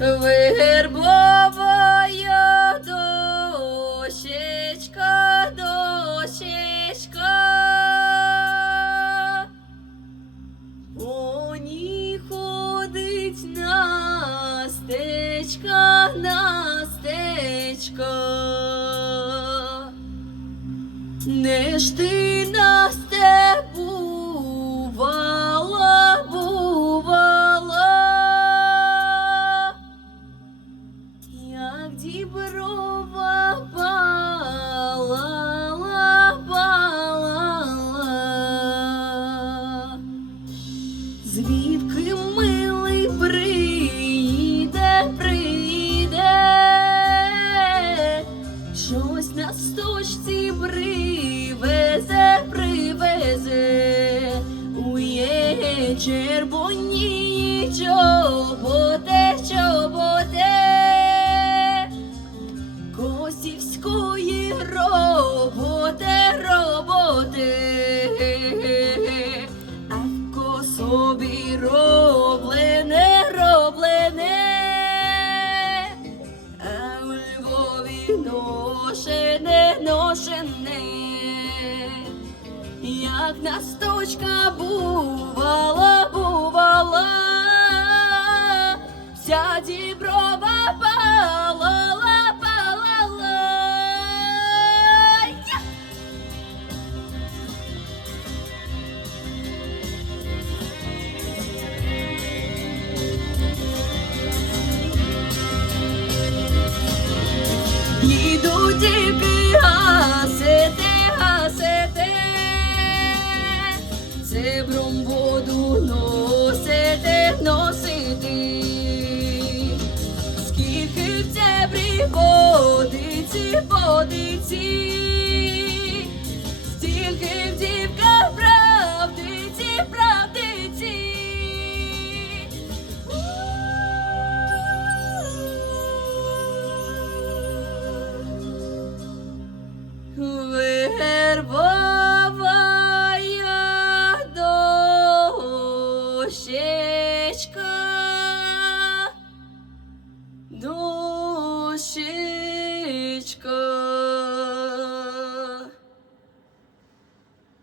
Вербовая дощечка, дощечка. По ній ходить Настечка, Настечка. Не ж червоні чоботе, чоботе, косівської роботи, роботи, а в косові роблене, роблене, а у Львові ношене, ношене, як насточка бувала, бувала, вся діброва палала, палала. Я! Їду дівки гасити, se brombodul nostru, se de. aşkım.